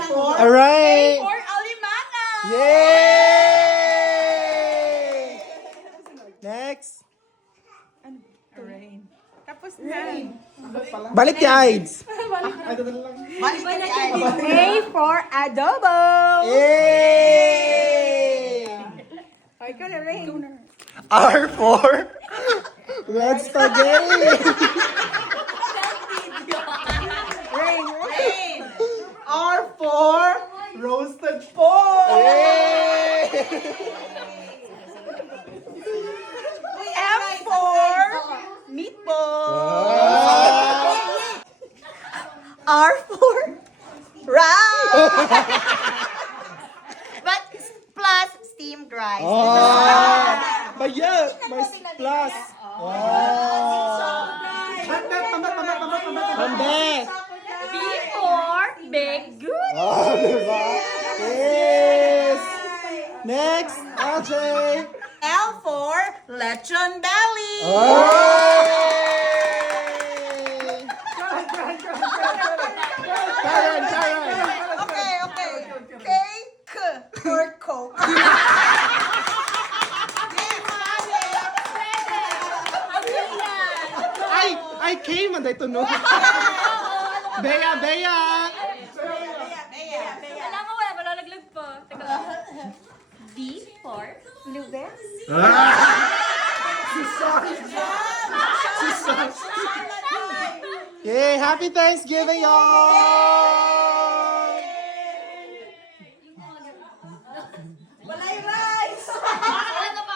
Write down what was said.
Alright. For Alimanga. Yay! Next. Rain. Tapos na. Balik ti Aids. A for adobo. Yay! Ay, ikaw na, Rain. R for red spaghetti. Rain. R for roasted pork. Yay! M for meatball. R for round. But plus steamed rice. Bayat! May plus. Pambes! B for baked good. Diba? Yes! Next, Ajay! L for lechon belly. Karen! Okay. Cake for coke. I came and I to know. Bea! Alam mo, wala, malalaglag pa. Teka lang. D for Lubes. Yay! Happy Thanksgiving, y'all! Walay rice. Ano ba?